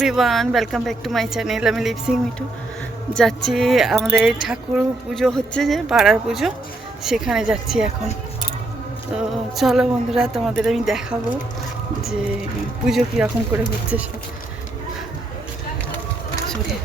Everyone welcome back to my channel আমি lip sync Mithu. যাচ্ছি আমাদের ঠাকুর পুজো হচ্ছে যে পাড়ার পুজো। সেখানে যাচ্ছি এখন। তো চলো বন্ধুরা তোমাদের আমি দেখাবো যে পুজো কীরকম করে হচ্ছে সব। চলো।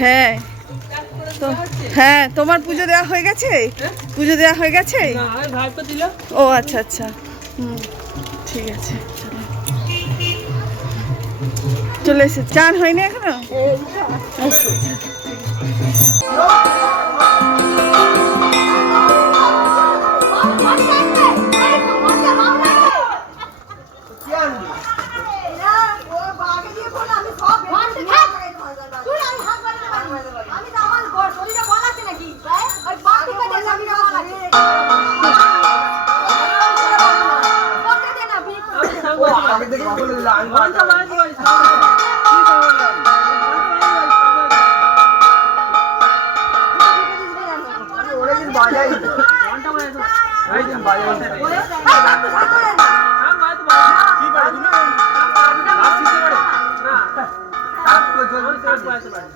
হ্যাঁ। তো হ্যাঁ তোমার পুজো দেওয়া হয়ে গেছে? পুজো দেওয়া হয়ে গেছে? ও আচ্ছা আচ্ছা। হুম ঠিক আছে চলো। চলে এসে চান হয়নি এখনও আচ্ছা, আচ্ছা। ঘণ্টা বাজে ওই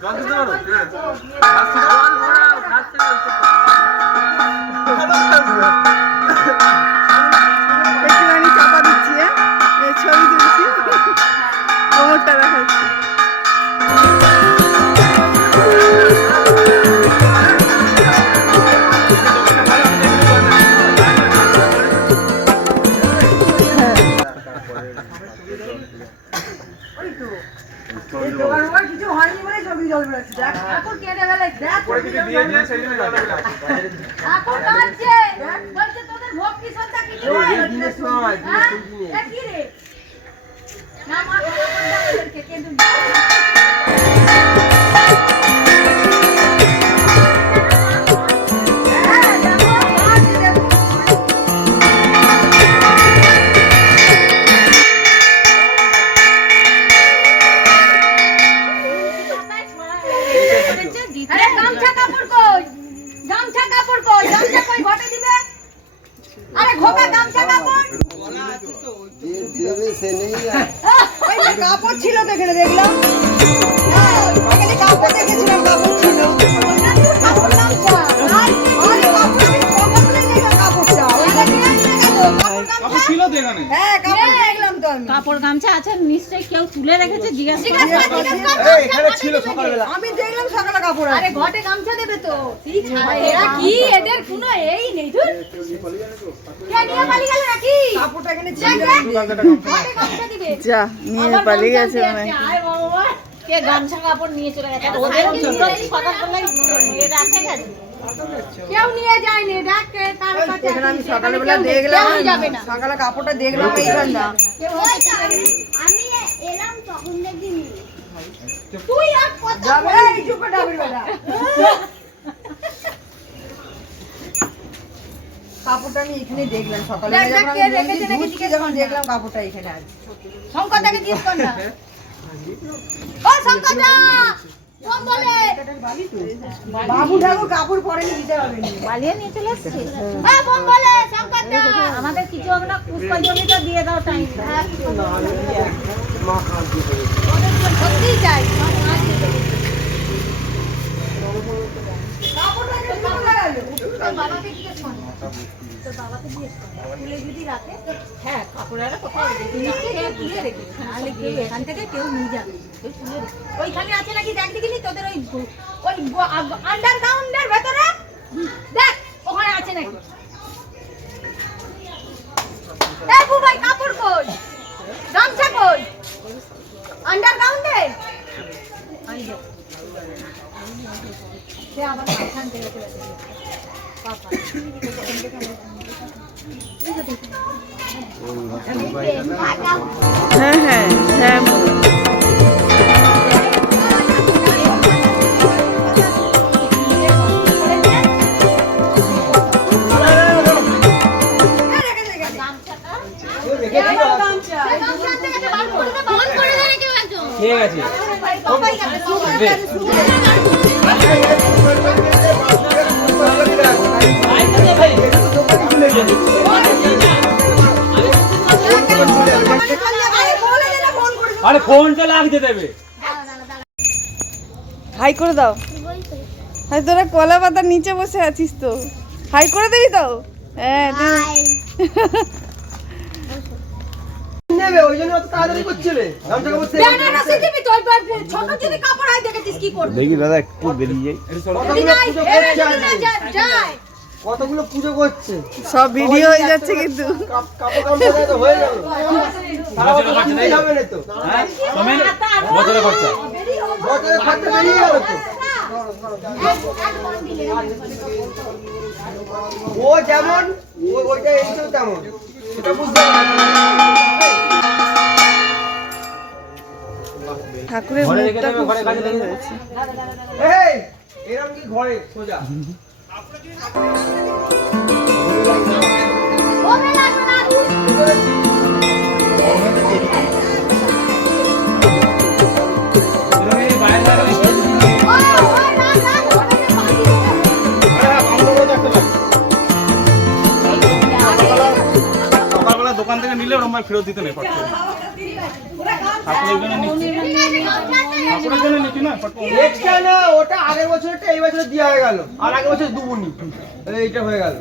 জল 啊。তুলে রেখেছে এখানে ছিল সকালবেলা। আমি দেখলাম সকালে কাপড় আরে ঘটে গামছা দেবে তো। এরা কি? এদের কোনো এই নেই ধুর। কে নিয়ে পালিয়ে গেল নাকি? কাপড়টা এখানে দিবে। যা নিয়ে পালিয়ে গেছে আয় বাবা। কে গামছা কাপড় নিয়ে চলে গেছে? ওদের সকালবেলায় রাখে গেছে কেউ নিয়ে যায়নি দেখ ওই কাছে এখানে আমি আছে, সকালে সেখানে বেলা কেউ নেই, দেখলাম কেউ যাবে না। সকালে কাপড়টা দেখলাম এইখানটা। কেউ হচ্ছে না। তুই আর কত যাবে এই চুপ কাপড়টা আমি এখানে দেখলাম সকালে দেখ, দেখ, যখন আমি দেখলাম কাপড়টা এখানে আছে। শঙ্কর দাকে জিজ্ঞেস কর না। ও শঙ্কর দা বাবু ঠাকুর কাপড় পরেনি দিতে হবে না। নিয়ে চলে এসছে। হ্যাঁ আমাদের কিছু হবে না পুষ্পাঞ্জলিটা দিয়ে দাও টাইম সত্যি চাই হ্যাঁ কাপড়ের কোথাও তুলে রেখে নাহলে কেউ এখান থেকে কেউ নিয়ে যাবে ওইখানে আছে নাকি? দেখ দেখিনি তোদের ওই ওই আন্ডারগ্রাউন্ডের ভেতরে। দেখ ওখানে আছে নাকি? এই বুবাই কাপড় কই গামছা কই আন্ডারগ্রাউন্ডে সে আবার মাঝখান থেকে চলে। হ্যাঁ হ্যাঁ হ্যাঁ ঠিক আছে আরে ফোনটা লাগতে দেবে। হাই করে দাও। হাই তোরা কলা পাতার নিচে বসে আছিস তো। হাই করে দিবি তো? হ্যাঁ নেবে ওই জন্য অত তাড়াতাড়ি করছিলে গামছা কাপড় ছেড়ে বেনারসি দিবি তো ওই ছোট যদি কাপড় দেখেছিস কি করবে। দেখি দাদা একটু বেরিয়ে যাই। কতগুলো পুজো করছে সব ভিডিও হয়ে যাচ্ছে কিন্তু। কাপড় হয়ে যাবে বছর খরচা বেরিয়ে গেল তো। ও যেমন ও- ওইটা এইটাও তেমন। সেটা বুঝতে ঠাকুরের ঘরে মুখটা খুব সুন্দর হয়েছে। এই এরকম কি ঘরে? সোজা। নিলে ওরকম ভাবে ফেরত দিতে নেই ফট করে। ঠাকুরের জন্য নিচ্ছি জন্য নিচ্ছি না ফট করে। এক্সট্রা না ওটা আগের বছরটা এই বছর দেওয়া হয়ে গেল। আর আগের বছর দুবুনি এইটা হয়ে গেল।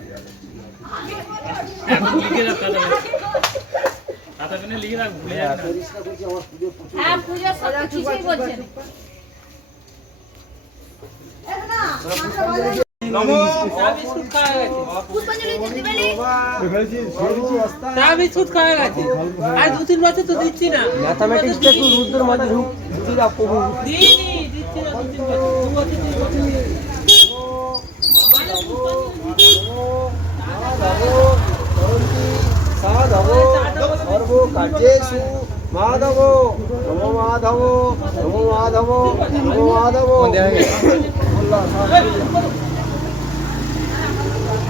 হ্যাঁ আর দু তিন বছর তো দিচ্ছি না। ম্যাথামেটিক্সটা একটু রুদ্রের মাথায় ঢুক দিচ্ছি না দু তিন বছর। দু বছর তিন বছর সাধব সর্ব কার্যেষু মাধব নম মাধব নম মাধব নম মাধব বসে বসে আমার বাচ্চা চুপচাপ সবাইকে দে সবাইকে হ্যাঁ সব আছে পিছিয়ে মগে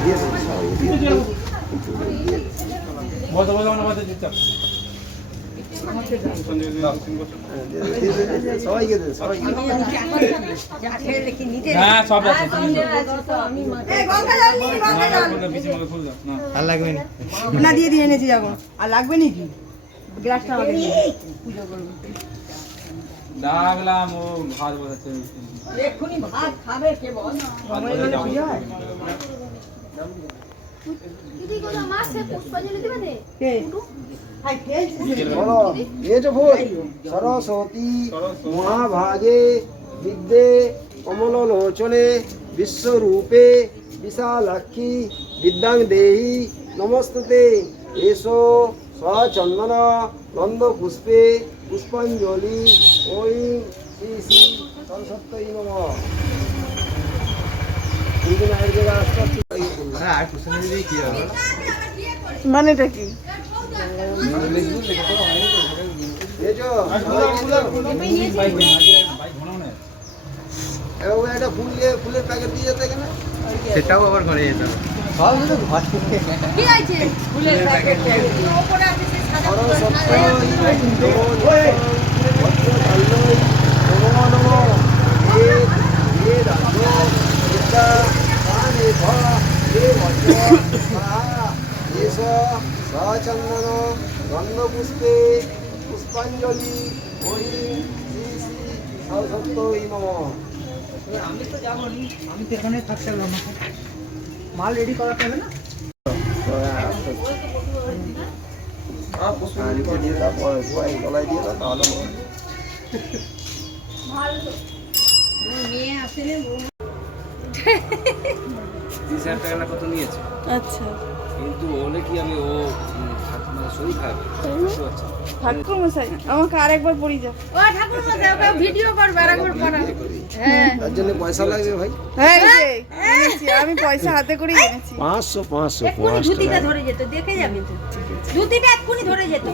না দিয়ে দিয়ে এনেছি যাব। আর লাগবে নাকি? গ্লাসটা আমাকে লাগলাম ও ভাত বসাচ্ছে। এক্ষুনি ভাত খাবে কে বল? সরস্বতী মহাভাগে বিদ্যে অমল লোচনে বিশ্বরূপে বিশালাক্ষী বিদ্যাং দেহি নমস্তে এসো সচন্দন নন্দপুষ্পে পুষ্পাঞ্জলি। ওই শ্রী শ্রী সরস্বতী নম। আসতে মানেটা কি? সেটাও আবার ঘরে যেতে হবে। সব কিছু ঘর কি আছে? ফুলের প্যাকেট ওপরে আছে সেই সাদা ফুলের সরস্বতী সাদা। নমো নমো এ এ রাজো বিদ্যা কানে ভা এ বজ্র স্বাহা এস সচন্দন গন্ধপুষ্পে পুষ্পাঞ্জলি ওই শ্রী শ্রী সরস্বতী নম আমি তো আমি তো এখানে থাকতে পারলাম মাল রেডি করাতে হবে না পুষ্পাঞ্জলি দিয়ে তারপর তিরিশ হাজার টাকা না কত নিয়েছে? আচ্ছা। কিন্তু হলে কি আমি ও উম, হাত- মানে শরীর খারাপ বুঝতে পারছি ঠাকুর মশাই আমাকে আর একবার পড়ি যাও। ও ঠাকুর মশাই ওকে ভিডিও করবে আর পড়া হ্যাঁ। তার জন্য পয়সা লাগবে ভাই? হ্যাঁ এনেছি আমি পয়সা হাতে করে এনেছি। পাঁচশো পাঁচশো এক্ষুনি ধুতিটা ধরে যেত দেখে যাবে তো। ধরে যেত।